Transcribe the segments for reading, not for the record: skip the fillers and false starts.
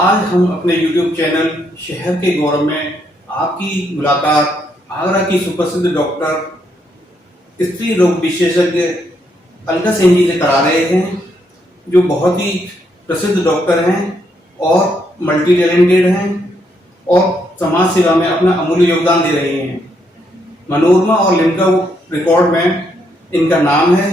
आज हम अपने YouTube चैनल शहर के गौरव में आपकी मुलाकात आगरा की सुप्रसिद्ध डॉक्टर स्त्री रोग विशेषज्ञ अलका सिंह जी से करा रहे हैं, जो बहुत ही प्रसिद्ध डॉक्टर हैं और मल्टी टैलेंटेड हैं और समाज सेवा में अपना अमूल्य योगदान दे रही हैं। मनोरमा और लिम्का रिकॉर्ड में इनका नाम है।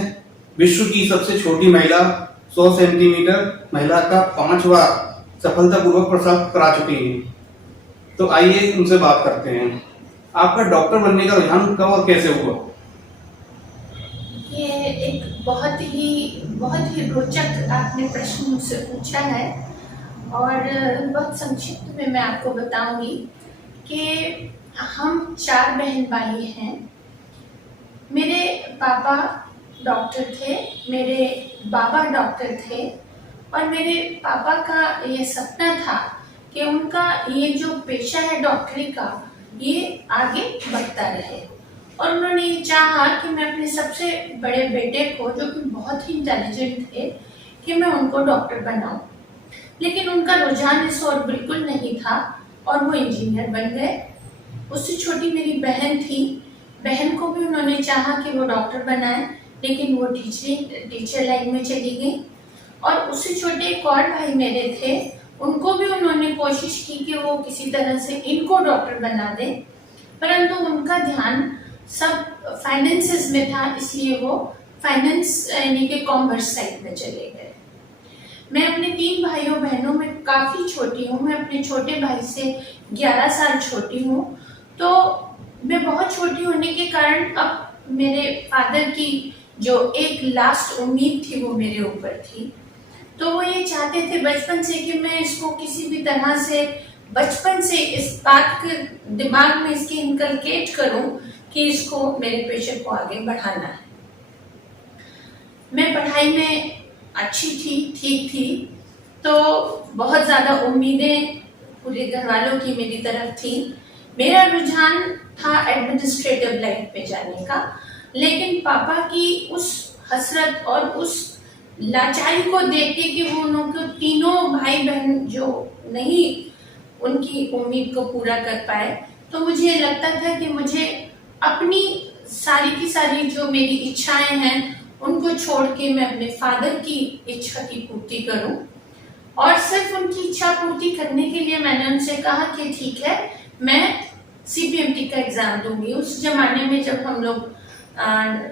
विश्व की सबसे छोटी महिला 100 सेंटीमीटर महिला का 5 बार सफलतापूर्वक प्रसव करा चुकी हैं। तो आइए उनसे बात करते हैं। आपका डॉक्टर बनने का रुझान कब और कैसे हुआ? ये एक बहुत ही रोचक आपने प्रश्न मुझसे पूछा है और बहुत संक्षिप्त में मैं आपको बताऊंगी कि हम 4 बहन भाई हैं। मेरे पापा डॉक्टर थे, मेरे बाबा डॉक्टर थे और मेरे पापा का ये सपना था कि उनका ये जो पेशा है डॉक्टरी का, ये आगे बढ़ता रहे और उन्होंने ये चाहा कि मैं अपने सबसे बड़े बेटे को, जो कि बहुत ही इंटेलिजेंट थे, कि मैं उनको डॉक्टर बनाऊं। लेकिन उनका रुझान इस ओर बिल्कुल नहीं था और वो इंजीनियर बन गए। उससे छोटी मेरी बहन थी, बहन को भी उन्होंने चाहा कि वो डॉक्टर बनाए, लेकिन वो टीचर लाइन में चली गई। और उससे छोटे एक और भाई मेरे थे, उनको भी उन्होंने कोशिश की कि वो किसी तरह से इनको डॉक्टर बना दे, परंतु उनका ध्यान सब फाइनेंसेस में था, इसलिए वो फाइनेंस यानी कि कॉमर्स साइड में चले गए। मैं अपने 3 भाइयों बहनों में काफ़ी छोटी हूँ। मैं अपने छोटे भाई से 11 साल छोटी हूँ। तो मैं बहुत छोटी होने के कारण अब मेरे फादर की जो एक लास्ट उम्मीद थी वो मेरे ऊपर थी। तो वो ये चाहते थे बचपन से कि मैं इसको किसी भी तरह से बचपन से इस बात के दिमाग में इसकी इनकलकेट करूं कि इसको मेरे पेशे को आगे बढ़ाना है। मैं पढ़ाई में अच्छी थी, ठीक थी, तो बहुत ज़्यादा उम्मीदें पूरे घर वालों की मेरी तरफ थी। मेरा रुझान था एडमिनिस्ट्रेटिव लाइन पे जाने का, लेकिन पापा की उस हसरत और उस लाचारी को देख के कि वो उनके तीनों भाई बहन जो नहीं उनकी उम्मीद को पूरा कर पाए, तो मुझे लगता था कि मुझे अपनी सारी की सारी जो मेरी इच्छाएं हैं उनको छोड़ के मैं अपने फादर की इच्छा की पूर्ति करूं। और सिर्फ उनकी इच्छा पूर्ति करने के लिए मैंने उनसे कहा कि ठीक है, मैं CPMT का एग्जाम दूंगी। उस जमाने में जब हम लोग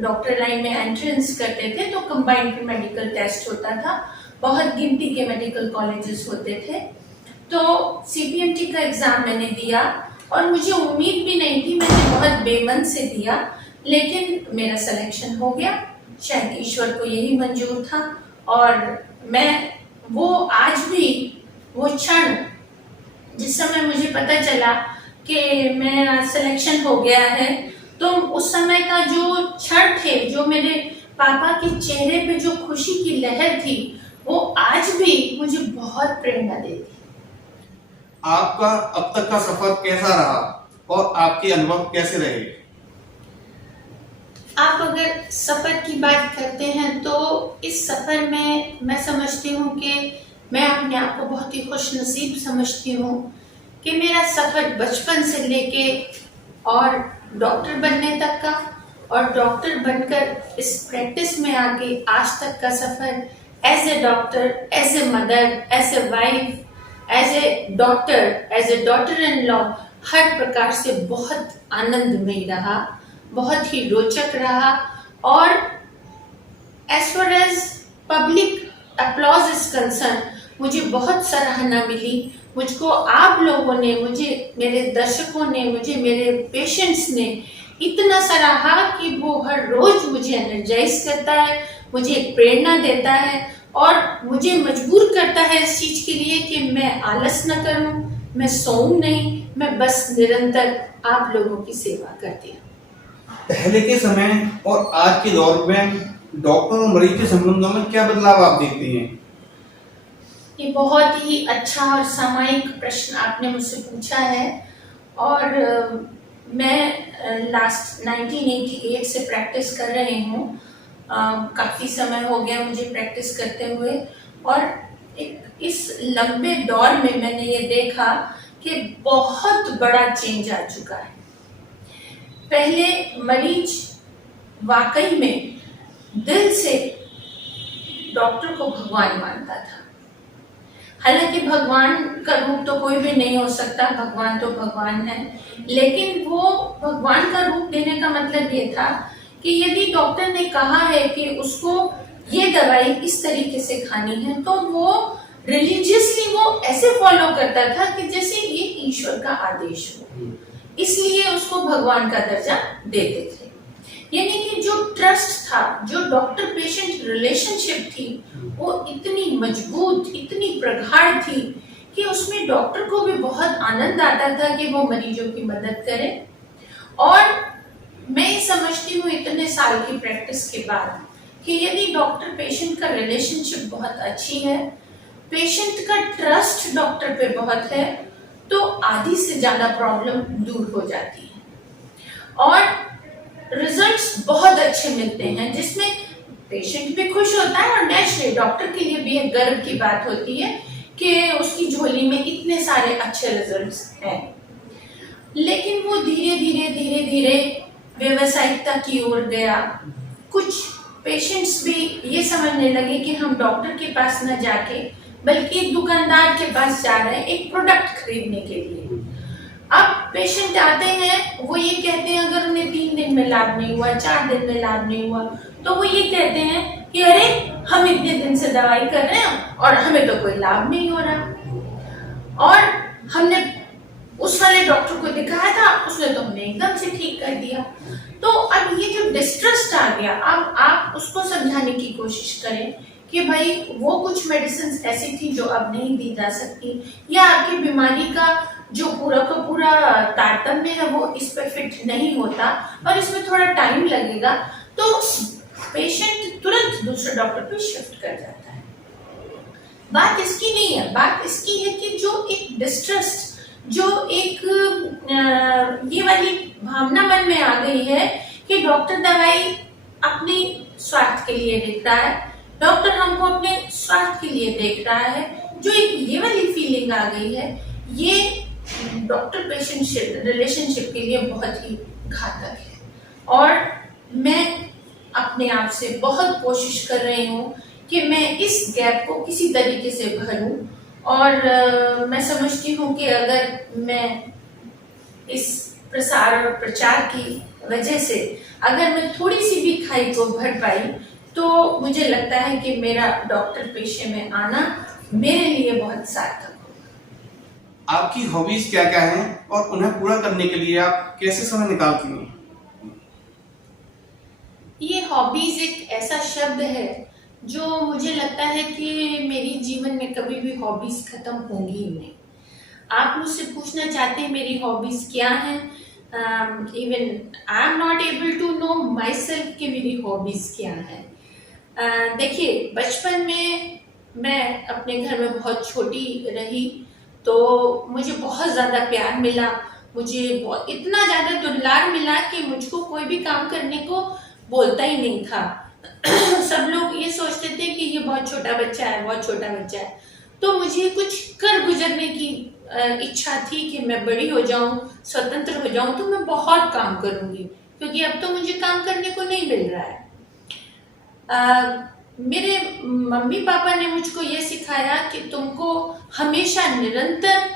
डॉक्टर लाइन में एंट्रेंस करते थे तो कंबाइंड मेडिकल टेस्ट होता था, बहुत गिनती के मेडिकल कॉलेजेस होते थे। तो CPMT का एग्जाम मैंने दिया और मुझे उम्मीद भी नहीं थी, मैंने बहुत बेमन से दिया, लेकिन मेरा सिलेक्शन हो गया। शायद ईश्वर को यही मंजूर था और मैं वो आज भी वो क्षण जिस समय मुझे पता चला कि मेरा सिलेक्शन हो गया है, तो उस समय का जो क्षण थे, जो मेरे पापा के चेहरे पे जो खुशी की लहर थी, वो आज भी मुझे बहुत प्रेरणा देती। आपका अब तक का सफर कैसा रहा और आपके अनुभव कैसे रहे? आप अगर सफर की बात करते हैं तो इस सफर में मैं समझती हूँ कि मैं अपने आप को बहुत ही खुशनसीब समझती हूँ कि मेरा सफर बचपन से लेके और डॉक्टर बनने तक का और डॉक्टर बनकर इस प्रैक्टिस में आके आज तक का सफर as a doctor, as a mother, as a wife, as a daughter, as a daughter in law, हर प्रकार से बहुत आनंदमय रहा, बहुत ही रोचक रहा। और as far as public applause is concern, मुझे बहुत सराहना मिली। मुझको आप लोगों ने, मुझे मेरे दर्शकों ने, मुझे मेरे पेशेंट्स ने इतना सराहा कि वो हर रोज मुझे एनर्जाइज करता है, मुझे एक प्रेरणा देता है और मुझे मजबूर करता है इस चीज के लिए कि मैं आलस न करूं, मैं सोऊं नहीं, मैं बस निरंतर आप लोगों की सेवा करती हूँ। पहले के समय और आज के दौर में डॉक्टर और मरीज के संबंधों में क्या बदलाव आप देखती हैं? ये बहुत ही अच्छा और सामायिक प्रश्न आपने मुझसे पूछा है और मैं लास्ट 1988 से प्रैक्टिस कर रही हूँ। काफ़ी समय हो गया मुझे प्रैक्टिस करते हुए और इस लंबे दौर में मैंने ये देखा कि बहुत बड़ा चेंज आ चुका है। पहले मरीज वाकई में दिल से डॉक्टर को भगवान मानता था। हालांकि भगवान का रूप तो कोई भी नहीं हो सकता, भगवान तो भगवान है, लेकिन वो भगवान का रूप देने का मतलब ये था कि यदि डॉक्टर ने कहा है कि उसको ये दवाई इस तरीके से खानी है, तो वो रिलीजियसली वो ऐसे फॉलो करता था कि जैसे ये ईश्वर का आदेश हो, इसलिए उसको भगवान का दर्जा देते थे। यानी कि जो ट्रस्ट था, जो डॉक्टर पेशेंट रिलेशनशिप थी, वो इतनी मजबूत, इतनी प्रगाढ़ थी कि उसमें डॉक्टर को भी बहुत आनंद आता था कि वो मरीजों की मदद करे। और मैं ये समझती हूँ इतने साल की प्रैक्टिस के बाद कि यदि डॉक्टर पेशेंट का रिलेशनशिप बहुत अच्छी है, पेशेंट का ट्रस्ट डॉक्टर पे बहुत है, तो आधी से ज्यादा प्रॉब्लम दूर हो जाती है और रिजल्ट्स बहुत अच्छे मिलते हैं, जिसमें पेशेंट भी खुश होता है और नेचुरली डॉक्टर के लिए भी एक गर्व की बात होती है कि उसकी झोली में इतने सारे अच्छे रिजल्ट्स हैं। लेकिन वो धीरे धीरे व्यावसायिकता की ओर गया। कुछ पेशेंट्स भी ये समझने लगे कि हम डॉक्टर के पास न जाके बल्कि एक दुकानदार के पास जा रहे हैं एक प्रोडक्ट खरीदने के लिए। अब पेशेंट आते हैं, वो ये कहते हैं, अगर उन्हें 3 दिन में लाभ नहीं हुआ, 4 दिन में लाभ नहीं हुआ, तो वो ये कहते हैं कि अरे हम इतने दिन से दवाई कर रहे हैं और हमें तो कोई लाभ नहीं हो रहा, और हमने उस वाले डॉक्टर को दिखाया था, उसने तो हमें एकदम से ठीक कर दिया। तो अब ये जो डिस्ट्रस्ट आ गया, अब आप उसको समझाने की कोशिश करें कि भाई वो कुछ मेडिसिन ऐसी थी जो अब नहीं दी जा सकती, या आपकी बीमारी का जो पूरा का पूरा तारतम्य है वो इस पे फिट नहीं होता और इसमें थोड़ा टाइम लगेगा, तो पेशेंट तुरंत दूसरे डॉक्टर पे शिफ्ट कर जाता है। बात इसकी नहीं है, बात इसकी है कि जो एक डिस्ट्रस्ट, जो एक ये वाली भावना मन में आ गई है कि डॉक्टर दवाई अपने स्वास्थ्य के लिए लिख रहा है, डॉक्टर हमको अपने स्वास्थ्य के लिए देख रहा है, जो एक ये वाली फीलिंग आ गई है, ये डॉक्टर पेशेंट रिलेशनशिप के लिए बहुत ही घातक है। और मैं अपने आप से बहुत कोशिश कर रही हूँ कि मैं इस गैप को किसी तरीके से भरूं, और मैं समझती हूँ कि अगर मैं इस प्रसार और प्रचार की वजह से अगर मैं थोड़ी सी भी खाई को भर पाई, तो मुझे लगता है कि मेरा डॉक्टर पेशे में आना मेरे लिए बहुत सार्थक होगा। आपकी हॉबीज क्या क्या हैं और उन्हें पूरा करने के लिए आप कैसे समय निकालती हैं? ये हॉबीज एक ऐसा शब्द है जो मुझे लगता है कि मेरी जीवन में कभी भी हॉबीज खत्म होंगी ही नहीं। आप मुझसे पूछना चाहते हैं मेरी हॉबीज क्या हैं, even I am not able to know myself कि मेरी हॉबीज क्या हैं। देखिए, बचपन में मैं अपने घर में बहुत छोटी रही, तो मुझे बहुत ज़्यादा प्यार मिला, मुझे इतना ज़्यादा दुलार मिला कि मुझको कोई भी काम करने को बोलता ही नहीं था। सब लोग ये सोचते थे कि ये बहुत छोटा बच्चा है, बहुत छोटा बच्चा है। तो मुझे कुछ कर गुजरने की इच्छा थी कि मैं बड़ी हो जाऊं, स्वतंत्र हो जाऊं, तो मैं बहुत काम करूंगी, क्योंकि अब तो मुझे काम करने को नहीं मिल रहा है। मेरे मम्मी पापा ने मुझको ये सिखाया कि तुमको हमेशा निरंतर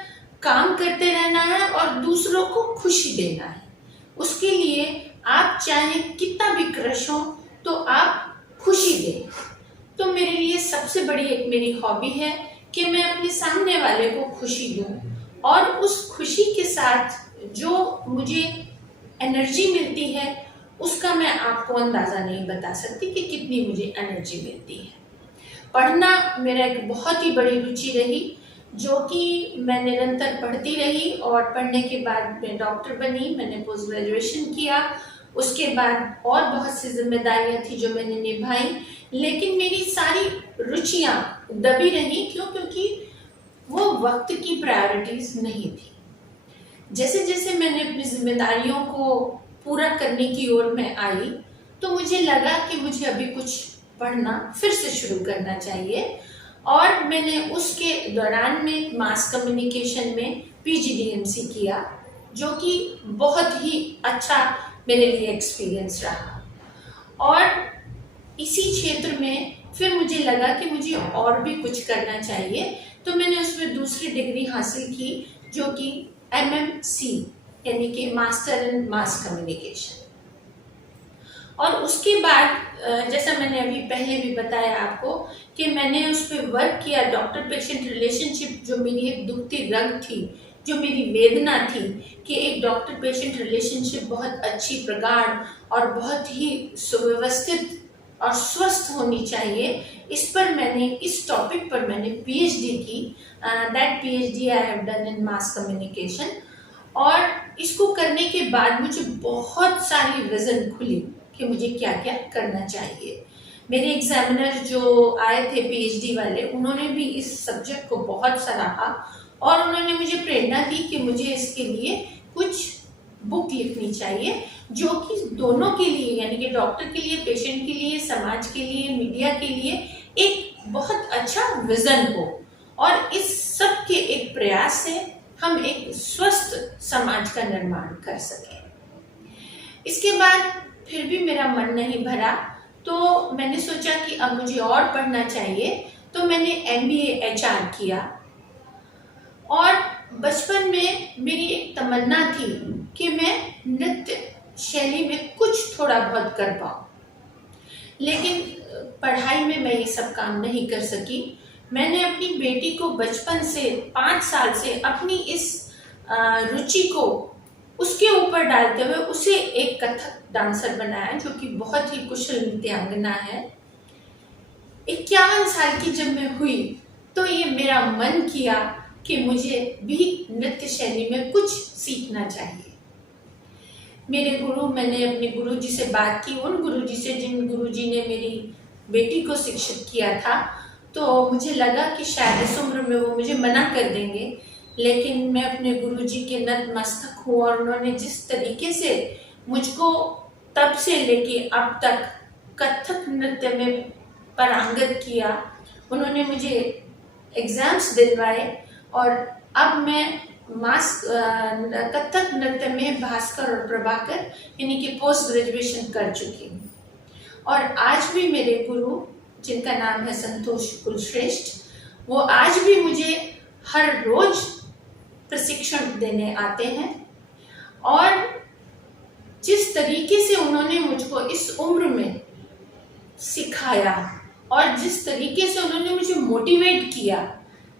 काम करते रहना है और दूसरों को खुशी देना है। उसके लिए आप चाहे कितना भी क्रश हो तो आप खुशी दें। तो मेरे लिए सबसे बड़ी एक मेरी हॉबी है कि मैं अपने सामने वाले को खुशी दूं, और उस खुशी के साथ जो मुझे एनर्जी मिलती है उसका मैं आपको अंदाज़ा नहीं बता सकती कि कितनी मुझे एनर्जी मिलती है। पढ़ना मेरा एक बहुत ही बड़ी रुचि रही, जो कि मैं निरंतर पढ़ती रही, और पढ़ने के बाद मैं डॉक्टर बनी, मैंने पोस्ट ग्रेजुएशन किया, उसके बाद और बहुत सी जिम्मेदारियां थी जो मैंने निभाई, लेकिन मेरी सारी रुचियां दबी रही। क्यों? क्योंकि वो वक्त की प्रायोरिटीज नहीं थी। जैसे जैसे मैंने अपनी जिम्मेदारियों को पूरा करने की ओर में आई, तो मुझे लगा कि मुझे अभी कुछ पढ़ना फिर से शुरू करना चाहिए, और मैंने उसके दौरान में मास कम्युनिकेशन में PGDMC किया, जो कि बहुत ही अच्छा मेरे लिए एक्सपीरियंस रहा। और इसी क्षेत्र में फिर मुझे लगा कि मुझे और भी कुछ करना चाहिए, तो मैंने उसमें दूसरी डिग्री हासिल की, जो कि MMC यानी कि मास्टर इन मास कम्युनिकेशन। और उसके बाद जैसा मैंने अभी पहले भी बताया आपको कि मैंने उस पर वर्क किया, डॉक्टर पेशेंट रिलेशनशिप, जो मेरी एक दुखती रग थी, जो मेरी वेदना थी कि एक डॉक्टर पेशेंट रिलेशनशिप बहुत अच्छी, प्रगाढ़ और बहुत ही सुव्यवस्थित और स्वस्थ होनी चाहिए, इस टॉपिक पर मैंने PhD की। That PhD I have done in mass communication. और इसको करने के बाद मुझे बहुत सारी विजन खुली कि मुझे क्या क्या करना चाहिए। मेरे एग्जामिनर जो आए थे PhD वाले, उन्होंने भी इस सब्जेक्ट को बहुत सराहा और उन्होंने मुझे प्रेरणा दी कि मुझे इसके लिए कुछ बुक लिखनी चाहिए, जो कि दोनों के लिए, यानी कि डॉक्टर के लिए, पेशेंट के लिए, समाज के लिए, मीडिया के लिए एक बहुत अच्छा विजन हो। और इस सब के एक प्रयास से हम एक स्वस्थ समाज का निर्माण कर सकें। इसके बाद फिर भी मेरा मन नहीं भरा, तो मैंने सोचा कि अब मुझे और पढ़ना चाहिए, तो मैंने MBA HR किया। और बचपन में मेरी एक तमन्ना थी कि मैं नृत्य शैली में कुछ थोड़ा बहुत कर पाऊँ, लेकिन पढ़ाई में मैं ये सब काम नहीं कर सकी। मैंने अपनी बेटी को बचपन से 5 साल से अपनी इस रुचि को उसके ऊपर डालते हुए उसे एक कथक डांसर बनाया, जो कि बहुत ही कुशल नृत्यांगना है। 51 साल की जब मैं हुई तो ये मेरा मन किया कि मुझे भी नृत्य शैली में कुछ सीखना चाहिए। मैंने अपने गुरुजी से बात की, उन गुरुजी से जिन गुरुजी ने मेरी बेटी को शिक्षित किया था, तो मुझे लगा कि शायद इस उम्र में वो मुझे मना कर देंगे, लेकिन मैं अपने गुरुजी के नतमस्तक हूँ। और उन्होंने जिस तरीके से मुझको तब से लेके अब तक कथक नृत्य में पारंगत किया, उन्होंने मुझे एग्जाम्स दिलवाए और अब मैं कथक नृत्य में भास्कर और प्रभाकर यानी कि पोस्ट ग्रेजुएशन कर चुकी हूँ। और आज भी मेरे गुरु, जिनका नाम है संतोष कुलश्रेष्ठ, वो आज भी मुझे हर रोज प्रशिक्षण देने आते हैं। और जिस तरीके से उन्होंने मुझको इस उम्र में सिखाया और जिस तरीके से उन्होंने मुझे मोटिवेट किया,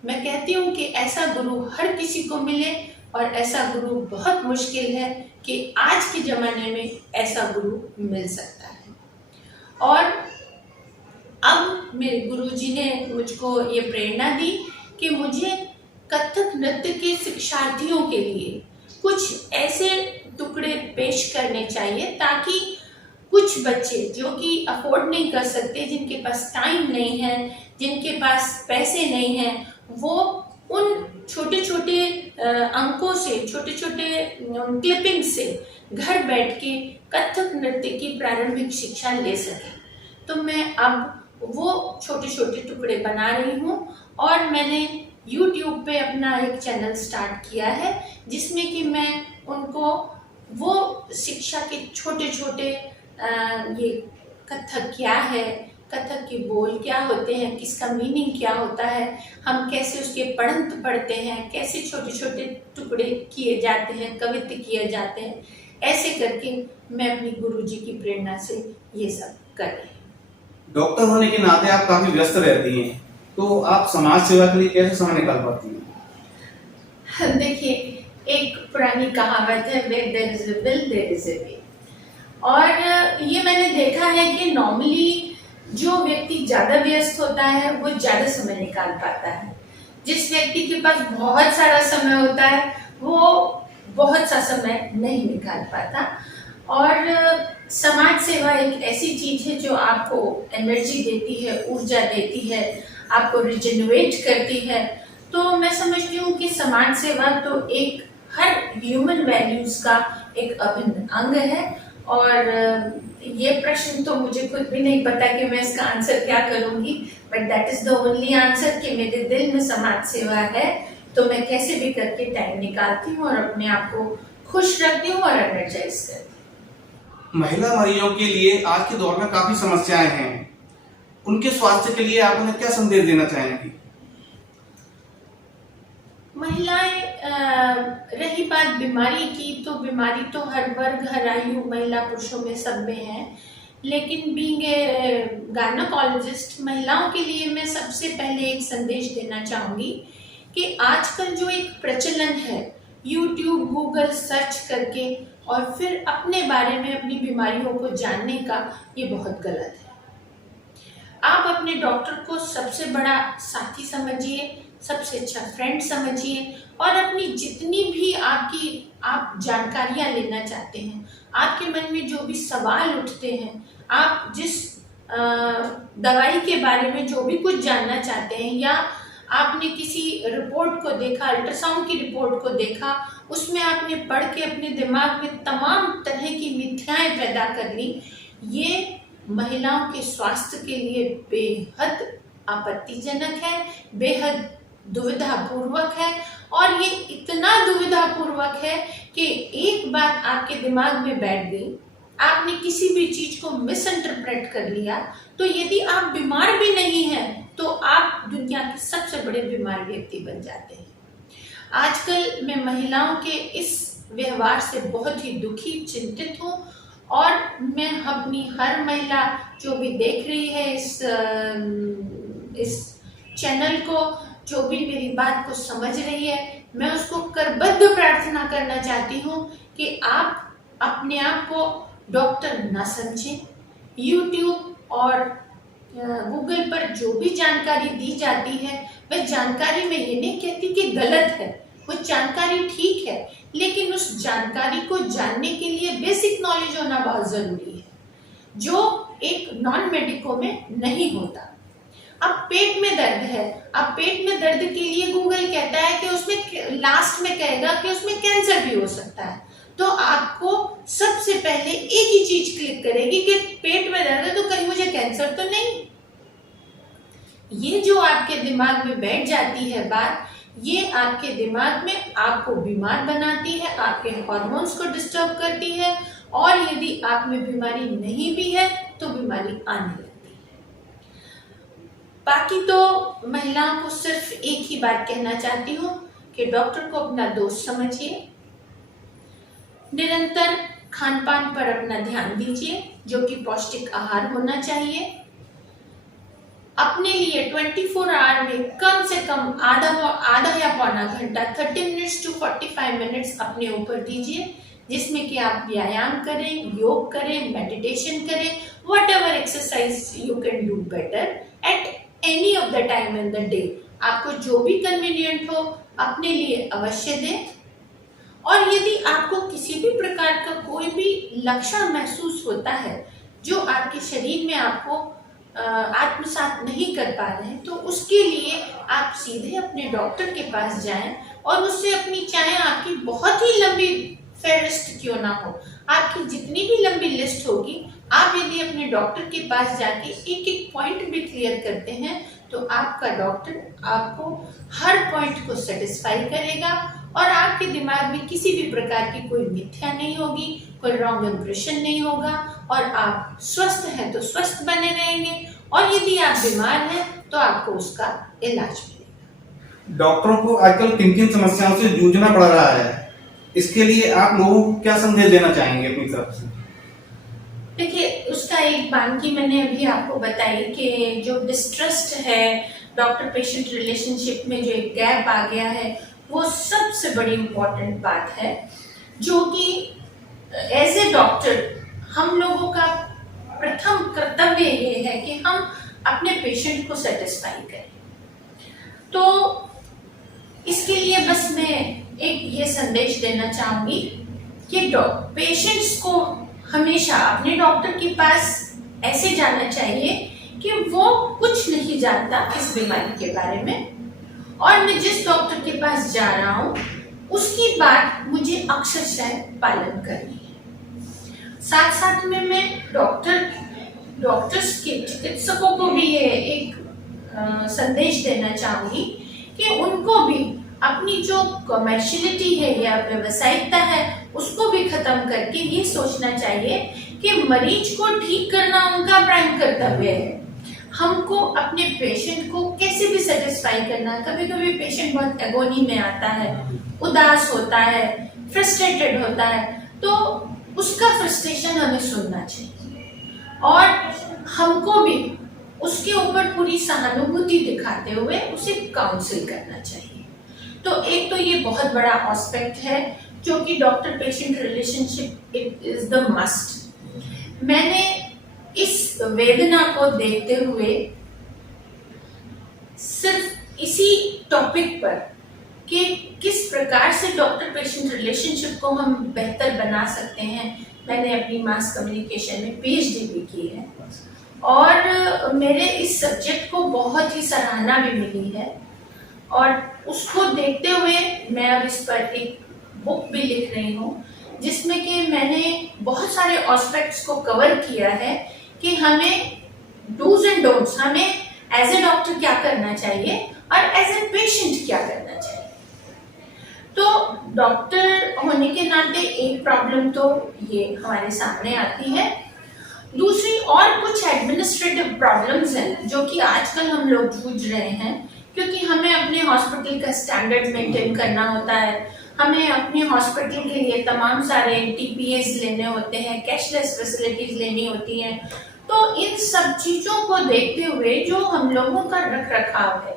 मैं कहती हूँ कि ऐसा गुरु हर किसी को मिले, और ऐसा गुरु बहुत मुश्किल है कि आज के ज़माने में ऐसा गुरु मिल सकता है। और अब मेरे गुरुजी ने मुझको ये प्रेरणा दी कि मुझे कथक नृत्य के शिक्षार्थियों के लिए कुछ ऐसे टुकड़े पेश करने चाहिए, ताकि कुछ बच्चे जो कि अफोर्ड नहीं कर सकते, जिनके पास टाइम नहीं है, जिनके पास पैसे नहीं हैं, वो उन छोटे छोटे अंकों से, छोटे छोटे क्लिपिंग से घर बैठ के कथक नृत्य की प्रारंभिक शिक्षा ले सकें। तो मैं अब वो छोटे छोटे टुकड़े बना रही हूँ और मैंने YouTube पे अपना एक चैनल स्टार्ट किया है, जिसमें कि मैं उनको वो शिक्षा के छोटे छोटे ये कथक क्या है, कथक के बोल क्या होते हैं, किसका मीनिंग क्या होता है, हम कैसे उसके पढ़ंत पढ़ते हैं, कैसे छोटे छोटे टुकड़े किए जाते हैं, कवित्त किए जाते हैं, ऐसे करके मैं अपनी गुरुजी की प्रेरणा से ये सब कर रही हूँ। डॉक्टर होने के नाते आप काफी व्यस्त रहती हैं, तो आप समाज सेवा के लिए कैसे समय निकाल पाती हैं? देखिए, एक पुरानी कहावत है, where there is a will there is a way। और ये मैंने देखा है कि नॉर्मली जो व्यक्ति ज्यादा व्यस्त होता है वो ज्यादा समय निकाल पाता है। जिस व्यक्ति के पास बहुत सारा समय होता है वो बहुत सा समय नहीं निकाल पाता। और समाज सेवा एक ऐसी चीज है जो आपको एनर्जी देती है, ऊर्जा देती है, आपको रिजेनरेट करती है। तो मैं समझती हूँ कि समाज सेवा तो एक हर ह्यूमन वैल्यूज का एक अभिन्न अंग है। और ये प्रश्न तो मुझे खुद भी नहीं पता कि मैं इसका आंसर क्या करूंगी, but that is the only answer कि मेरे दिल में समाज सेवा है, तो मैं कैसे भी करके टाइम निकालती हूँ और अपने आप को खुश रखती हूँ और एनर्जाइज करती हूँ। महिला मरीजों के लिए आज के दौर में काफी समस्याएं हैं, उनके स्वास्थ्य के लिए आप उन्हें क्या संदेश देना चाहेंगी? महिलाएं, रही बात बीमारी की, तो बीमारी तो हर वर्ग, हर आयु, महिला पुरुषों में सब में है, लेकिन बीइंग ए गायनोकोलॉजिस्ट महिलाओं के लिए मैं सबसे पहले एक संदेश देना चाहूंगी कि आजकल जो एक प्रचलन है यूट्यूब, गूगल सर्च करके और फिर अपने बारे में, अपनी बीमारियों को जानने का, ये बहुत गलत है। आप अपने डॉक्टर को सबसे बड़ा साथी समझिए, सबसे अच्छा फ्रेंड समझिए और अपनी जितनी भी आप जानकारियां लेना चाहते हैं, आपके मन में जो भी सवाल उठते हैं, आप जिस दवाई के बारे में जो भी कुछ जानना चाहते हैं, या आपने किसी रिपोर्ट को देखा, अल्ट्रासाउंड की रिपोर्ट को देखा, उसमें आपने पढ़ के अपने दिमाग में तमाम तरह की मिथ्याएं पैदा कर ली, ये महिलाओं के स्वास्थ्य के लिए बेहद आपत्तिजनक है, बेहद दुविधापूर्वक है। और ये इतना दुविधापूर्वक है कि एक बात आपके दिमाग में बैठ गई, आपने किसी भी चीज को मिस इंटरप्रेट कर लिया, तो यदि आप बीमार भी नहीं हैं तो आप दुनिया के सबसे बड़े बीमार व्यक्ति बन जाते हैं। आजकल मैं महिलाओं के इस व्यवहार से बहुत ही दुखी, चिंतित हूँ और मैं अपनी हर महिला जो भी देख रही है इस चैनल को, जो भी मेरी बात को समझ रही है, मैं उसको करबद्ध प्रार्थना करना चाहती हूँ कि आप अपने आप को डॉक्टर ना समझें। यूट्यूब और गूगल पर जो भी जानकारी दी जाती है, वह जानकारी मैं ये नहीं कहती कि गलत है, वो जानकारी ठीक है, लेकिन उस जानकारी को जानने के लिए बेसिक नॉलेज होना बहुत जरूरी है, जो एक नॉन मेडिको में नहीं होता। अब पेट में दर्द है, अब पेट में दर्द के लिए गूगल कहता है कि उसमें लास्ट में कहेगा कि उसमें कैंसर भी हो सकता है, तो आपको सबसे पहले एक ही चीज क्लिक करेगी कि पेट में दर्द है तो कहीं मुझे कैंसर तो नहीं। ये जो आपके दिमाग में बैठ जाती है बात, ये आपके दिमाग में आपको बीमार बनाती है, आपके हार्मोन्स को डिस्टर्ब करती है, और यदि आप में बीमारी नहीं भी है तो बीमारी आने लगती है। बाकी तो महिलाओं को सिर्फ एक ही बात कहना चाहती हूँ कि डॉक्टर को अपना दोस्त समझिए, निरंतर खान पान पर अपना ध्यान दीजिए, जो कि पौष्टिक आहार होना चाहिए। अपने लिए 24 आवर में कम से कम आधा या पौना घंटा 30 मिनट्स टू 45 मिनट्स अपने ऊपर दीजिए, जिसमें कि आप व्यायाम करें, योग करें, मेडिटेशन करें, whatever exercise you can do better at any of the time in the day। आपको जो भी कन्वीनियंट हो अपने लिए अवश्य दें। और यदि आपको किसी भी प्रकार का कोई भी लक्षण महसूस होता है जो आपके शरीर में आपको आत्मसात नहीं कर पा रहे हैं, तो उसके लिए आप सीधे अपने डॉक्टर के पास जाएं और उससे अपनी, चाहे आपकी बहुत ही लंबी फेहरिस्त क्यों ना हो, आपकी जितनी भी लंबी लिस्ट होगी, आप यदि अपने डॉक्टर के पास जाके एक एक पॉइंट भी क्लियर करते हैं तो आपका डॉक्टर आपको हर पॉइंट को सेटिस्फाई करेगा और आपके दिमाग में किसी भी प्रकार की कोई मिथ्या नहीं होगी, कोई रॉन्ग इम्प्रेशन नहीं होगा, और आप स्वस्थ हैं तो स्वस्थ बने रहेंगे, और यदि आप बीमार हैं तो आपको उसका इलाज मिलेगा। डॉक्टरों को आजकल किन किन समस्याओं से जूझना पड़ रहा है, इसके लिए आप लोगों को क्या संदेश देना चाहेंगे अपनी तरफ से? देखिए, उसका एक बानगी मैंने अभी आपको बताई कि जो डिस्ट्रस्ट है, डॉक्टर पेशेंट रिलेशनशिप में जो एक गैप आ गया है, वो सबसे बड़ी इम्पोर्टेंट बात है, जो कि एज ए डॉक्टर हम लोगों का प्रथम कर्तव्य ये है कि हम अपने पेशेंट को सेटिस्फाई करें। तो इसके लिए बस मैं एक ये संदेश देना चाहूंगी कि पेशेंट्स को हमेशा अपने डॉक्टर के पास ऐसे जाना चाहिए कि वो कुछ नहीं जानता इस बीमारी के बारे में, और मैं जिस डॉक्टर के पास जा रहा हूँ उसकी बात मुझे अक्षरशः पालन करनी है। साथ साथ में मैं डॉक्टर्स के चिकित्सकों को भी ये एक संदेश देना चाहूंगी कि उनको भी अपनी जो कमर्शियलिटी है या व्यावसायिकता है उसको भी खत्म करके ये सोचना चाहिए कि मरीज को ठीक करना उनका प्राइम कर्तव्य है। हमको अपने पेशेंट को कैसे भी सेटिस्फाई करना है। कभी कभी पेशेंट बहुत एगोनी में आता है, उदास होता है, फ्रस्ट्रेटेड होता है, तो उसका फ्रस्ट्रेशन हमें सुनना चाहिए और हमको भी उसके ऊपर पूरी सहानुभूति दिखाते हुए उसे काउंसिल करना चाहिए। तो एक तो ये बहुत बड़ा एस्पेक्ट है जो कि doctor patient relationship it is the must. मैंने इस वेदना को देखते हुए सिर्फ इसी टॉपिक पर कि किस प्रकार से डॉक्टर पेशेंट रिलेशनशिप को हम बेहतर बना सकते हैं, मैंने अपनी मास कम्युनिकेशन में पीएचडी भी की है और मेरे इस सब्जेक्ट को बहुत ही सराहना भी मिली है। और उसको देखते हुए मैं अब इस पर एक बुक भी लिख रही हूँ जिसमें कि मैंने बहुत सारे एस्पेक्ट्स को कवर किया है कि हमें डूज एंड डोंट्स, हमें एज ए डॉक्टर क्या करना चाहिए और एज ए पेशेंट क्या करना चाहिए। तो डॉक्टर होने के नाते एक प्रॉब्लम तो ये हमारे सामने आती है, दूसरी और कुछ एडमिनिस्ट्रेटिव प्रॉब्लम्स हैं जो कि आजकल हम लोग जूझ रहे हैं, क्योंकि हमें अपने हॉस्पिटल का स्टैंडर्ड मेंटेन करना होता है, हमें अपने हॉस्पिटल के लिए तमाम सारे टीपीएस लेने होते हैं, कैशलेस फैसिलिटीज लेनी होती हैं। तो इन सब चीजों को देखते हुए जो हम लोगों का रख रखाव है,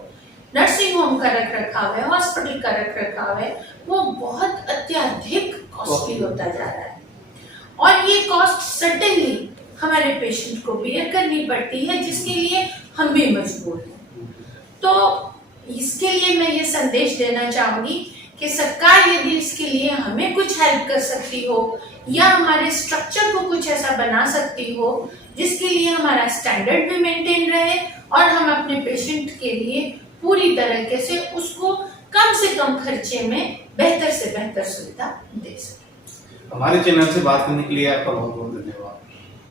नर्सिंग होम का रख रखाव है, हॉस्पिटल का रख रखाव है, वो बहुत अत्यधिक कॉस्टली होता जा रहा है और ये कॉस्ट सर्टेनली हमारे पेशेंट को बेयर करनी पड़ती है, जिसके लिए हम भी मजबूर हैं। तो इसके लिए मैं ये संदेश देना चाहूंगी कि सरकार यदि इसके लिए हमें कुछ हेल्प कर सकती हो या हमारे स्ट्रक्चर को कुछ ऐसा बना सकती हो जिसके लिए हमारा स्टैंडर्ड भी मेंटेन रहे और हम अपने पेशेंट के लिए पूरी तरीके से उसको कम से कम खर्चे में बेहतर से बेहतर सुविधा दे सके। हमारे चैनल से बात करने के लिए आपका बहुत बहुत धन्यवाद।